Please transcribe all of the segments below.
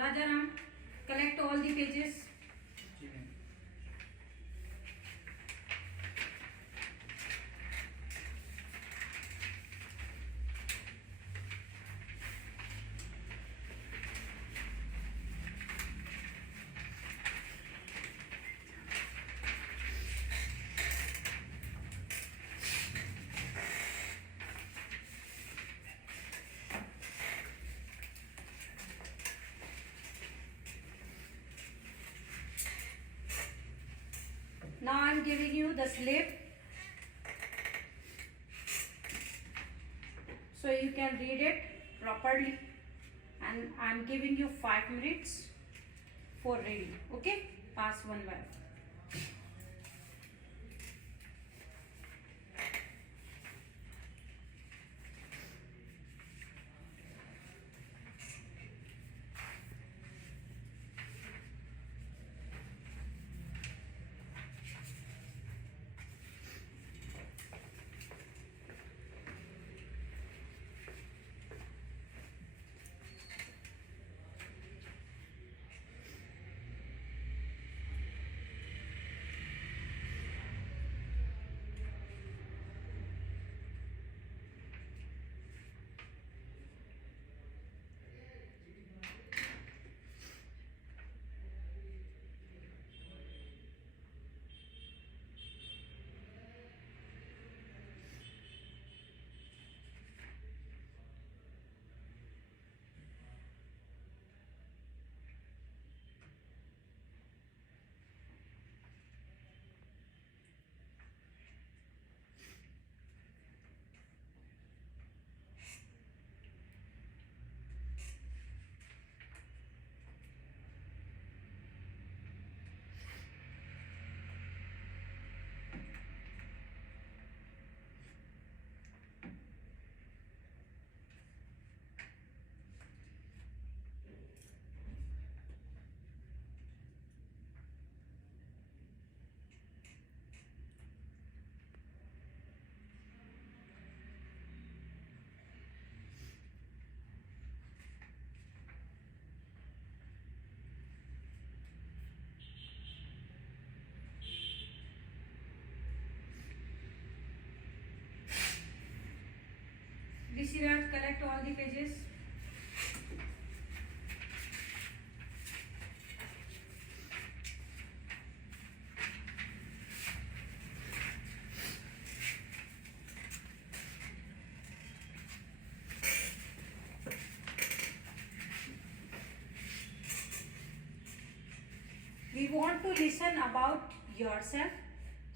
Rajaram, collect all the pages. Now I am giving you the slip, so you can read it properly, and I am giving you 5 minutes for reading. Okay, pass one by. Rishiraj, collect all the pages. We want to listen about yourself,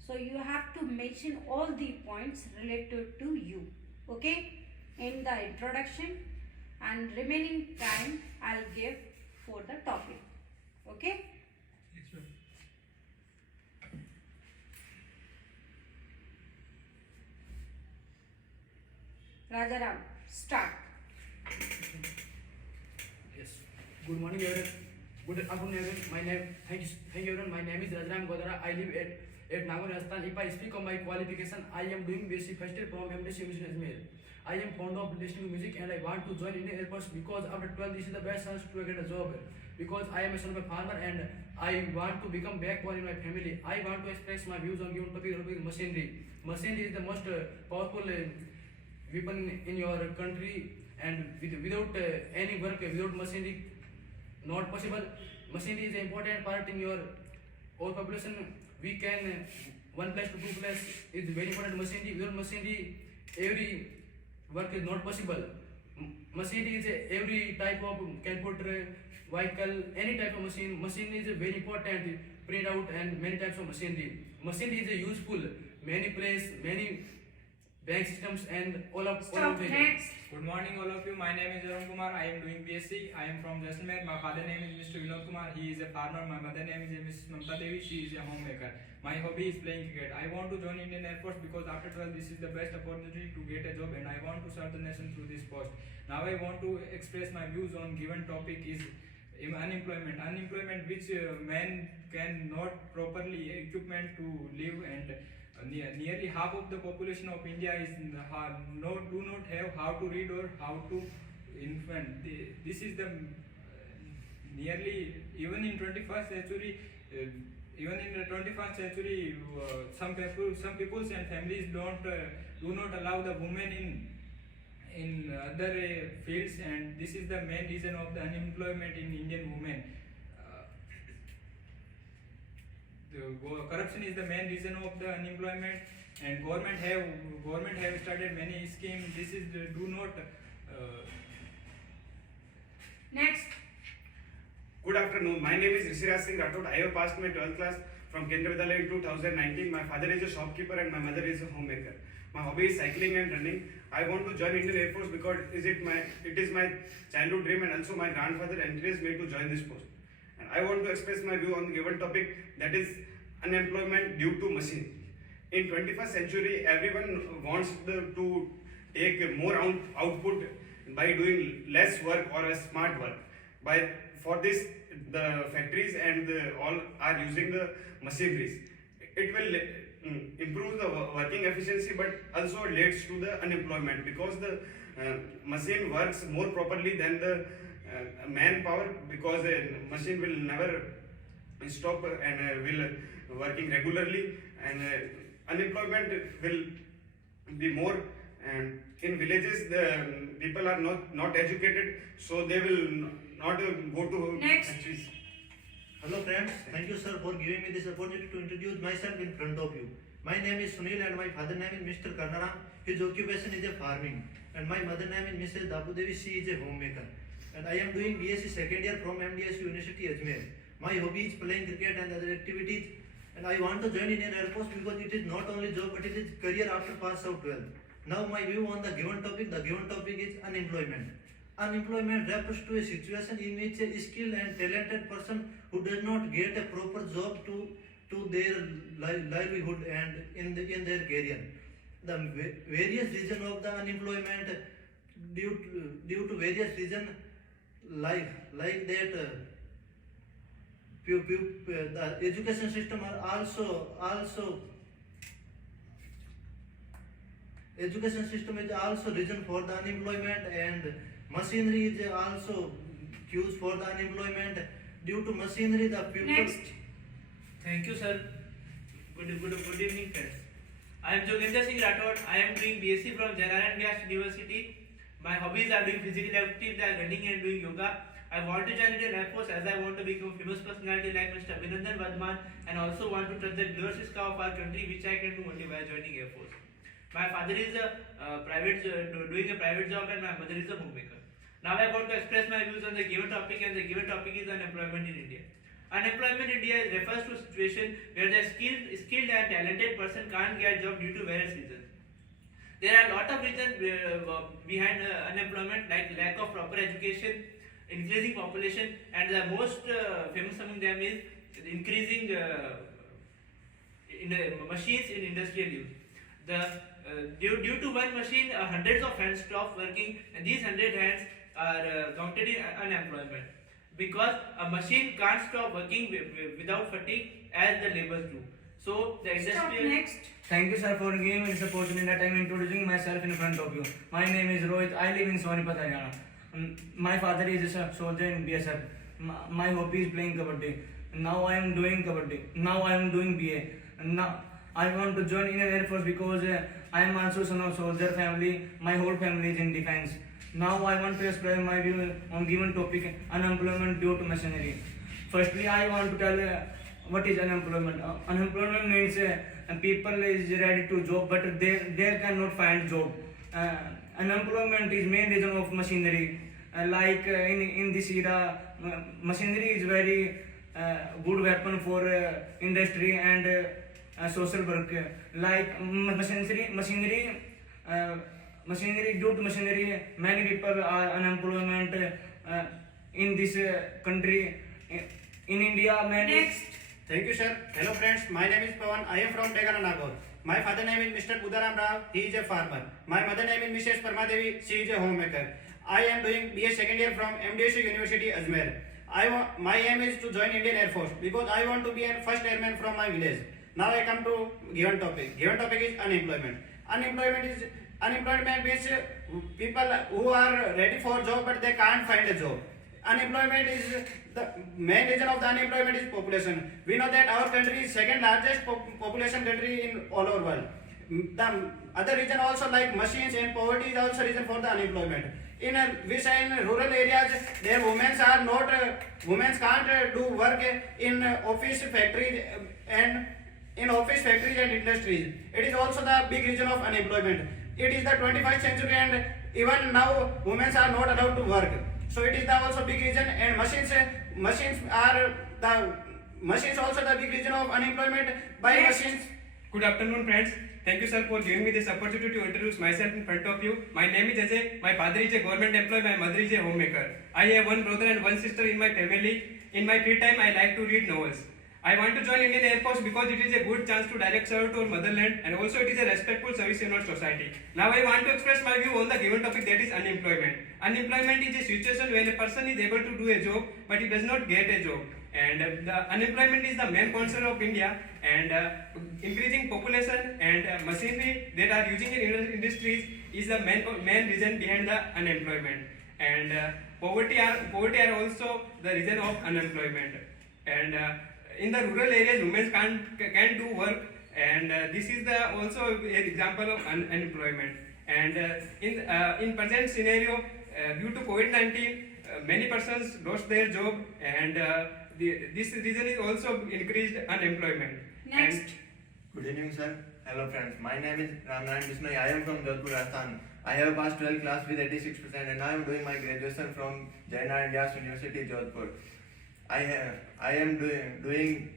so you have to mention all the points related to you. Okay, in the introduction, and remaining time I'll give for the topic. Okay. Yes, sir. Rajaram, start. Yes. Good morning, everyone. Good afternoon, everyone. Thank you, everyone. My name is Rajaram Godara. I live at Nagore Rajasthan. If I speak of my qualification, I am doing basic first year from MDC Music Ajmer. I am fond of listening to music and I want to join Indian Air Force because after 12 this is the best chance to get a job. Because I am a son of a farmer and I want to become backbone in my family. I want to express my views on given topic machinery. Machinery is the most powerful weapon in your country, and without any work, without machinery, not possible. Machinery is an important part in your whole population. We can one place to two place is very important. Machinery, without machinery, every work is not possible. Machinery is every type of can put vehicle, any type of machine. Machinery is very important. Print out and many types of machinery. Machinery is useful. Many place, many bank systems and all of Stop. Next. Good morning, all of you. My name is Arun Kumar. I am doing BSc. I am from Jaisalmer. My father name is Mr. Vinod Kumar. He is a farmer. My mother name is Mrs. Mamta Devi. She is a homemaker. My hobby is playing cricket. I want to join Indian Air Force because after 12 this is the best opportunity to get a job and I want to serve the nation through this post. Now I want to express my views on given topic is unemployment. Unemployment which men cannot properly equipment to live, and nearly half of the population of India is do not have how to read or how to invent. This is the nearly even in 21st century. Even in the 21st century, some peoples and families do not allow the women in other fields, and this is the main reason of the unemployment in Indian women. The corruption is the main reason of the unemployment, and government have started many schemes. This is do not. Next. Good afternoon. My name is Rishiraj Singh Rathod. I have passed my 12th class from Kendra Vidyalaya in 2019. My father is a shopkeeper and my mother is a homemaker. My hobby is cycling and running. I want to join Indian Air Force because it is my childhood dream, and also my grandfather encouraged me to join this post. And I want to express my view on the given topic, that is unemployment due to machine. In 21st century, everyone wants to take more output by doing less work or a smart work. For this, the factories and all are using the machineries. It will improve the working efficiency, but also leads to the unemployment, because the machine works more properly than the manpower, because a machine will never stop and will working regularly, and unemployment will be more. And in villages, the people are not educated, so they will not go to Next. factories. Hello friends, thank you sir for giving me this opportunity to introduce myself in front of you. My name is Sunil and my father name is Mr. Karnaram. His occupation is a farming, and my mother name is Mrs. Dabu Devi. She is a homemaker. And I am doing BSc second year from MDS University Ajmer. My hobby is playing cricket and other activities, and I want to join Indian Air Force because it is not only job but it is career after pass out 12. Now my view on the given topic is unemployment. Unemployment refers to a situation in which a skilled and talented person who does not get a proper job to their livelihood and in their career. The various reasons of the unemployment due to various reasons like that the education system are also education system is also reason for the unemployment, and machinery is also used for the unemployment. Due to machinery, the people. Next. Thank you, sir. Good evening, friends. I am Jogendra Singh Rathod. I am doing BSc from Jalaran Gas University. My hobbies are doing physical activities, running and doing yoga. I want to join Indian Air Force as I want to become a famous personality like Mr. Abhinandan Vadman, and also want to touch the glorious sky of our country, which I can do only by joining Air Force. My father is doing a private job, and my mother is a homemaker. Now I want to express my views on the given topic, and the given topic is unemployment in India. Unemployment in India refers to a situation where the skilled and talented person can't get job due to various reasons. There are a lot of reasons behind unemployment, like lack of proper education, increasing population, and the most famous among them is increasing in the machines in industrial use. Due to one machine, hundreds of hands stop working, and these 100 hands are counted in unemployment, because a machine can't stop working without fatigue as the laborers do. So the Stop. industrial. Next. Thank you, sir, for giving me this opportunity that I am introducing myself in front of you. My name is Rohit. I live in Sonipat, Haryana. My father is a soldier in BSF. My hobby is playing kabaddi. Now I am doing kabaddi. Now I am doing BA. Now I want to join Indian Air Force because I am also son of soldier family. My whole family is in defense. Now I want to express my view on given topic, unemployment due to machinery. Firstly, I want to tell what is unemployment. Unemployment means people is ready to job, but they cannot find job. Unemployment is main reason of machinery. Like in this era, machinery is very good weapon for industry and social work. Like machinery due to machinery, many people are unemployment in this country. In India, many. Next. Thank you, sir. Hello, friends. My name is Pawan. I am from Tegana, Nagaur. My father name is Mr. Udaram Rao. He is a farmer. My mother name is Mrs. Parma Devi. She is a homemaker. I am doing BA second year from MDS University Ajmer. My aim is to join Indian Air Force because I want to be a first airman from my village. Now I come to given topic. Given topic is unemployment. Unemployment means people who are ready for job but they can't find a job. unemployment is the main reason of the unemployment is population. We know that our country is second largest population country in all over world. The other reason also like machines and poverty is also reason for the unemployment. In we say in rural areas, there women are not women can't do work in office factories and in office factories and industries. It is also the big reason of unemployment. It is the 21st century and even now women are not allowed to work. So it is the also big reason, and machines also the big reason of unemployment. By machines. Good afternoon, friends. Thank you, sir, for giving me this opportunity to introduce myself in front of you. My name is Ajay. My father is a government employee. My mother is a homemaker. I have one brother and one sister in my family. In my free time, I like to read novels. I want to join Indian Air Force because it is a good chance to direct serve to our motherland, and also it is a respectful service in our society. Now I want to express my view on the given topic, that is unemployment. Unemployment is a situation when a person is able to do a job but he does not get a job. And the unemployment is the main concern of India, and increasing population and machinery that are using in industries is the main reason behind the unemployment. And poverty are also the reason of unemployment. And in the rural areas, women can't do work, and this is the also an example of unemployment. And in present scenario, due to COVID-19, many persons lost their job, and this reason is also increased unemployment. Next. And Good evening, sir. Hello, friends. My name is Ramnaran Bisnoy. I am from Jodhpur, Rajasthan. I have passed 12th class with 86%, and I am doing my graduation from Jaina Vyas University, Jodhpur. I am doing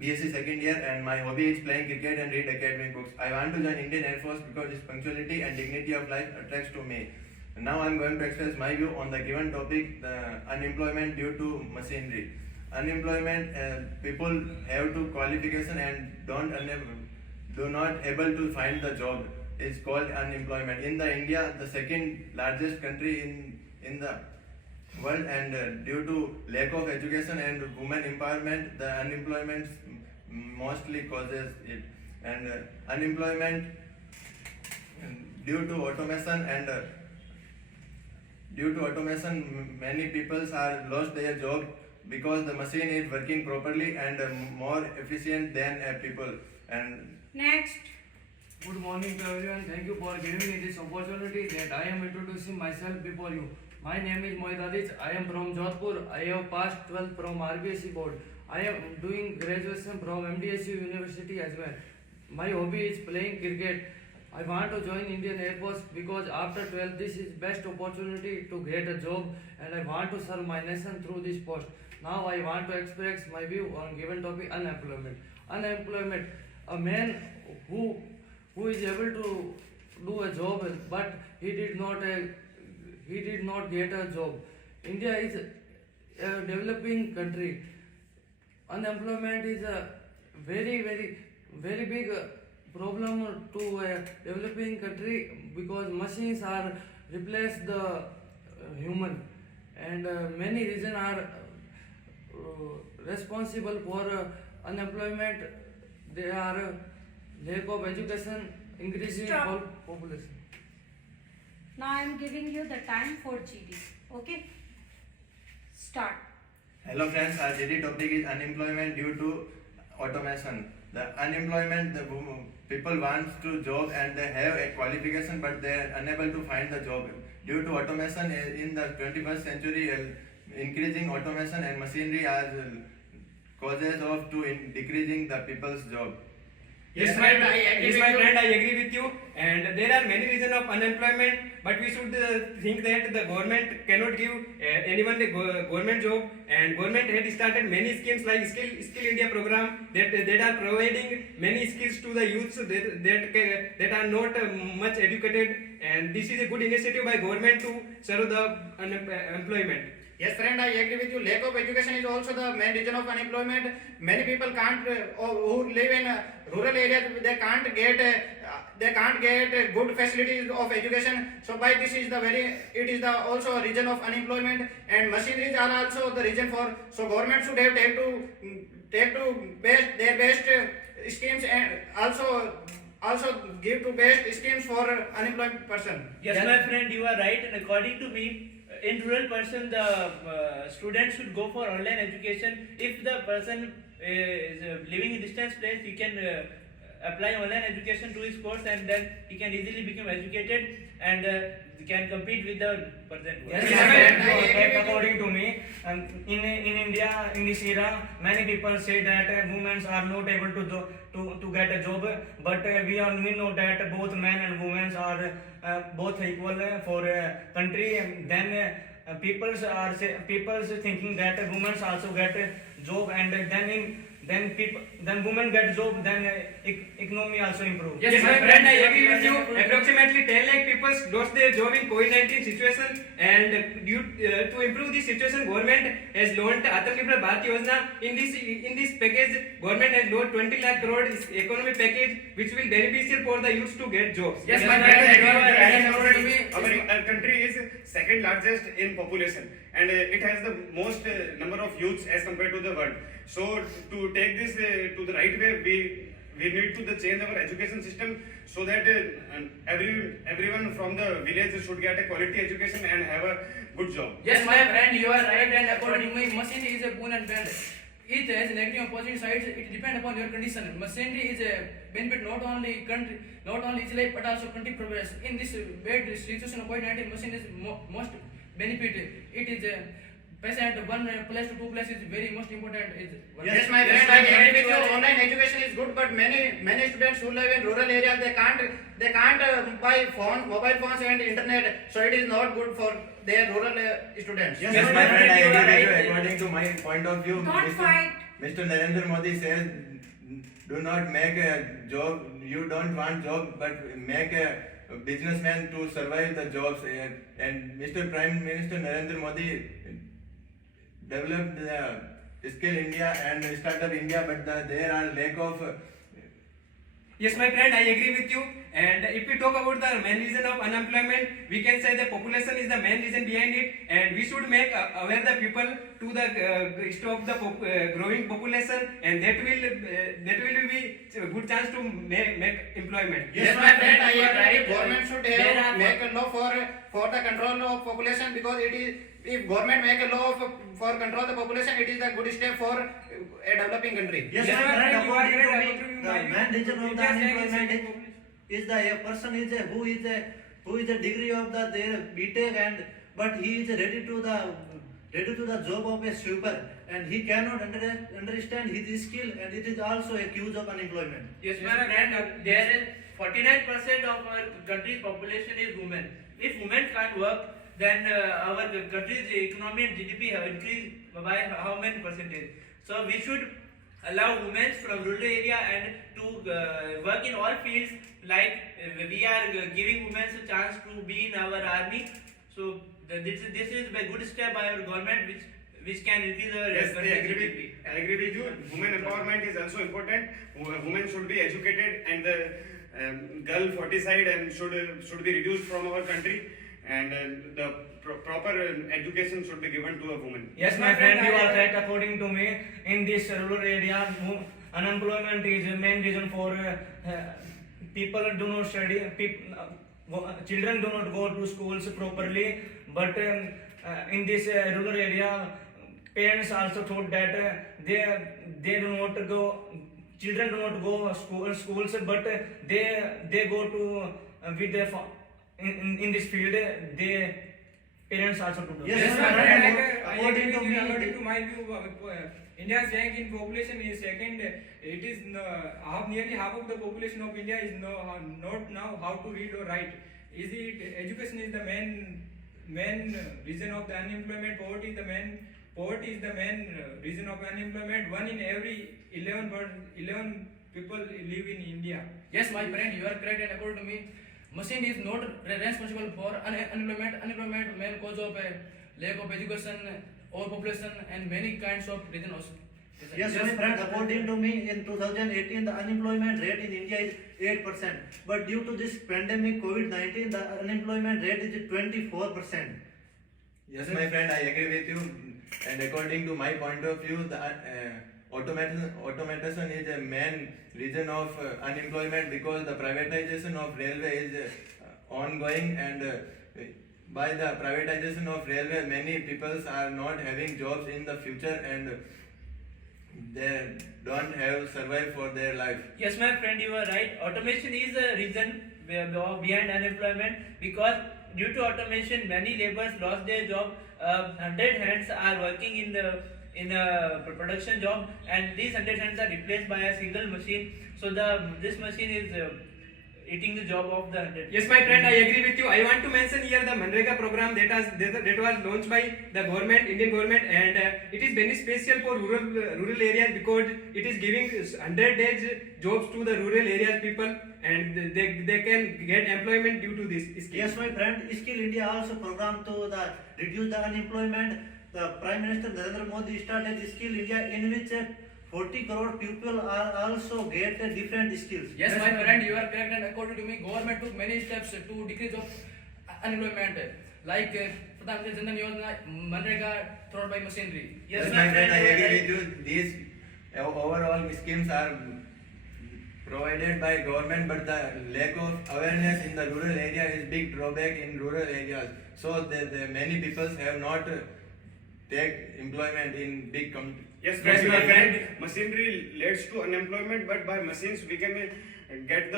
BSc second year, and my hobby is playing cricket and read academic books. I want to join Indian Air Force because its punctuality and dignity of life attracts to me. Now I am going to express my view on the given topic, the unemployment due to machinery. Unemployment, people have to qualification and do not able to find the job is called unemployment. In the India, the second largest country in the world, and due to lack of education and women empowerment, the unemployment mostly causes it. And unemployment due to automation many people are lost their job because the machine is working properly and more efficient than people. And Next. Good morning to everyone. Thank you for giving me this opportunity that I am introducing myself before you. My name is Mohit Adish. I am from Jodhpur. I have passed 12th from RBSc board. I am doing graduation from MDSU University as well. My hobby is playing cricket. I want to join Indian Air Force because after 12th this is best opportunity to get a job, and I want to serve my nation through this post. Now I want to express my view on given topic, unemployment. Unemployment, a man who is able to do a job but he did not get a job. India is a developing country. Unemployment is a very big problem to a developing country because machines are replace the human, and many reasons are responsible for unemployment. There are lack of education, increasing Stop. population. Now I am giving you the time for GD. Okay? Start. hello, friends. Our daily topic is unemployment due to automation. The unemployment, the people want to job and they have a qualification but they are unable to find the job due to automation. In the 21st century, increasing automation and machinery are causes of decreasing the people's job. Yes, my friend, I agree with you. And there are many reasons of unemployment, but we should think that the government cannot give anyone a government job. And government had started many schemes like Skill India program that are providing many skills to the youths that are not much educated. And this is a good initiative by government to serve the employment. Yes, friend, I agree with you. Lack of education is also the main reason of unemployment. Many people can't, who live in rural areas, they can't get good facilities of education. So by this is it is the also a reason of unemployment. And machineries are also the reason for. So government should have take to their best schemes, and also also give to best schemes for unemployed person. Yes, my friend, you are right. And according to me, in rural person, the student should go for online education. If the person is living in distance place, he can apply online education to his course, and then he can easily become educated and can compete with the present world. According to me, in India, in this era, many people say that women are not able to get a job, but we know that both men and women are both equal for country. Then people thinking that women also get a job, and then women get job, then economy also improve. Yes, my friend, I agree with you. Approximately 10 lakh people lost their job in COVID-19 situation, and due to improve this situation, government has launched Atmanirbhar Bharat Yojana. In this package, government has launched 20 lakh crore economy package, which will beneficial for the youth to get jobs. Yes, my friend, Our country is second largest in population, and it has the most number of youths as compared to the world. So to take this to the right way, we need to change our education system so that everyone from the village should get a quality education and have a good job. Yes, my friend, you are right, and according to me, machinery is a boon and bad. It has negative and positive sides. It depends upon your condition. Machinery is a benefit not only country, not only its life, but also country progress. In this bad situation of COVID-19, machine is most benefit. It is a patient 1 plus to 2 plus is very most important. Yes, my friend, I agree with you. Online education is good, but many students who live in rural areas, they can't buy mobile phones and internet, so it is not good for their rural students. Yes, my friend, I agree with you. According to my point of view, Don't fight. Mr. Narendra Modi says, do not make a job. You don't want job, but make a businessman to survive the jobs. And Mr. Prime Minister Narendra Modi developed the Skill India and Startup India, but there are lack of. Yes, my friend, I agree with you. And if we talk about the main reason of unemployment, we can say the population is the main reason behind it, and we should make aware the people to the stop the growing population, and that will be a good chance to make employment. Yes, my friend, I agree. Government should make a law for the control of population, because it is, if government make a law for control the population, it is a good step for a developing country. Yes, Yes, my my friend, friend, you are according to right. me, the main reason of the unemployment is the a person is a who is a degree of the their BTech, but he is ready to the job of a sweeper, and he cannot understand his skill, and it is also a cause of unemployment. Yes, my friend, there is 49% of our country's population is women. If women can't work, then our country's economy and GDP have increased by how many percentage? So we should allow women from rural area and to work in all fields, like we are giving women a chance to be in our army. So this is a good step by our government, which can increase our Yes, I GDP. agree with you. Women empowerment is also important. Women should be educated, and the girl foeticide and should be reduced from our country, and the proper education should be given to a woman. Yes, my friend, you are right. According to me, in this rural area, unemployment is the main reason for people do not study. Children do not go to schools properly. But in this rural area, parents also thought that they do not go. Children do not go schools, but they go to with the in this field. They parents also do. Yes, Yes, my my friend, friend, according to me, according to my view, India's rank in population is second. It is nearly half of the population of India is not now how to read or write. Is it education is the main reason of the unemployment? Poverty is the main reason of unemployment. 1 in every 11 people live in India. Yes, my friend, you are correct, and according to me, machine is not responsible for unemployment. Unemployment main cause of lack of education, overpopulation, and many kinds of reasons also. Yes, my friend, according to me, in 2018, the unemployment rate in India is 8%. But due to this pandemic, COVID-19, the unemployment rate is 24%. Yes, my friend, I agree with you. And according to my point of view, the automation is a main reason of unemployment because the privatization of railway is ongoing, and by the privatization of railway many people are not having jobs in the future, and they don't have survive for their life. Yes, my friend, you are right. Automation is a reason behind unemployment, because due to automation, many laborers lost their job. 100 hands are working in a production job, and these 100 hands are replaced by a single machine. So this machine is eating the job of the 100. Yes, my friend, I agree with you. I want to mention here the Manrega program that was launched by the government, Indian government, and it is very special for rural areas because it is giving 100 days jobs to the rural areas people, and they can get employment due to this scheme. Yes, my friend, Skill India also program to reduce the unemployment. The Prime Minister Narendra Modi started Skill India, in which 40 crore people are also get different skills. Yes, my friend, you are correct, and according to me, government took many steps to decrease of unemployment, like Pradhan Mantri Jan Dhan Yojana, Manrega, thrown by machinery. Yes, my friend, I agree with you. These overall schemes are provided by government, but the lack of awareness in the rural area is big drawback in rural areas. So the many people have not take employment in big companies. Yes, Yes, my friend. Machinery leads to unemployment, but by machines we can get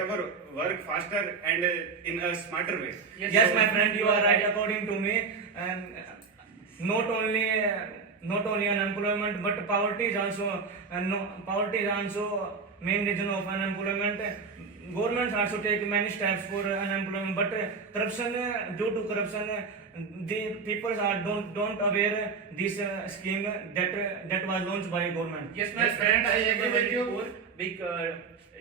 our work faster and in a smarter way. Yes, my friend, you are right according to me. And not only unemployment, but poverty is also main reason of unemployment. Governments also take many steps for unemployment, but due to corruption, the people don't aware this scheme that was launched by government. Yes, my friend, I agree with you. Because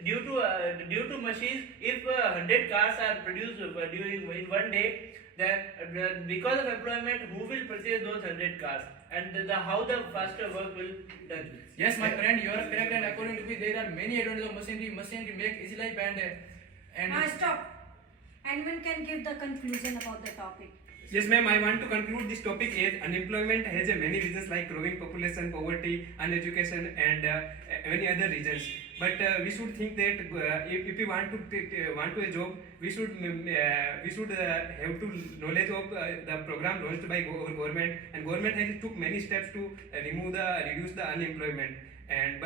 due to machines, if 100 cars are produced during in one day, then because of employment, who will purchase those 100 cars, and how the faster work will done. Yes, my friend, you are correct, and according to me, there are many advantages of machinery. Machinery make easy life and Stop. Anyone can give the conclusion about the topic. Yes, ma'am, I want to conclude this topic as unemployment has many reasons like growing population, poverty, uneducation, and many other reasons. But we should think that if we want to a job, we should have to knowledge of the program launched by government, and government has took many steps to reduce the unemployment. And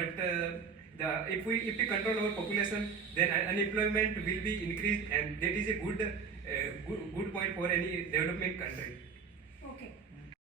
if we control our population, then unemployment will be increased, and that is a good point for any development country.